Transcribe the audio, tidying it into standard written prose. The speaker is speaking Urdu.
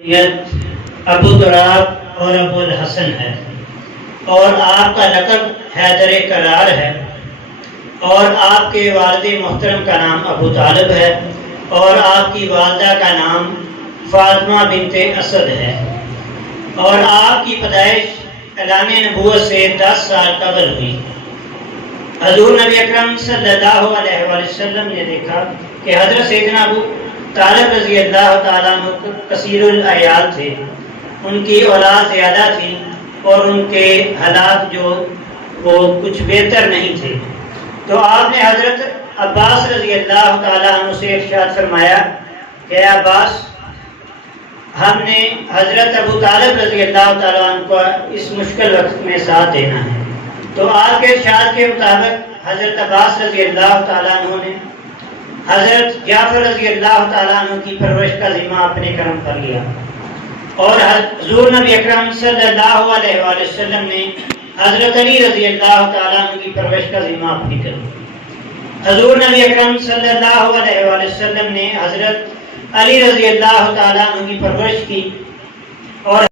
ابو تراب اور ابو الحسن ہے، اور آپ کا لقب حیدر کرار ہے، اور آپ کے والد محترم کا نام ابو طالب ہے، اور آپ کی والدہ کا نام فاطمہ بنت اسد ہے، اور آپ کی پیدائش اعلان نبوت سے 10 سال قبل ہوئی۔ حضور نبی اکرم صلی اللہ علیہ وآلہ وسلم نے دیکھا کہ حضرت سیدنا ابو طالب رضی اللہ تعالیٰ عنہ کثیر العیال تھے، ان کی اولاد زیادہ تھی اور ان کے حالات جو وہ کچھ بہتر نہیں تھے، تو آپ نے حضرت عباس رضی اللہ تعالیٰ عنہ سے ارشاد فرمایا کہ اے عباس، ہم نے حضرت ابو طالب رضی اللہ تعالیٰ عنہ کو اس مشکل وقت میں ساتھ دینا ہے۔ تو آپ کے ارشاد کے مطابق حضرت عباس رضی اللہ تعالیٰ عنہ نے حضرت جعفر رضی اللہ تعالیٰ عنہ کی پرورش کا ذمہ اپنے کرم پر لیا، اور حضور نبی اکرم صلی اللہ علیہ وآلہ وسلم نے حضرت علی رضی اللہ تعالیٰ عنہ کی پرورش کا ذمہ اپنی کر لیا۔ حضور نبی اکرم صلی اللہ علیہ وآلہ وسلم نے حضرت علی رضی اللہ تعالیٰ عنہ کی پرورش کی، اور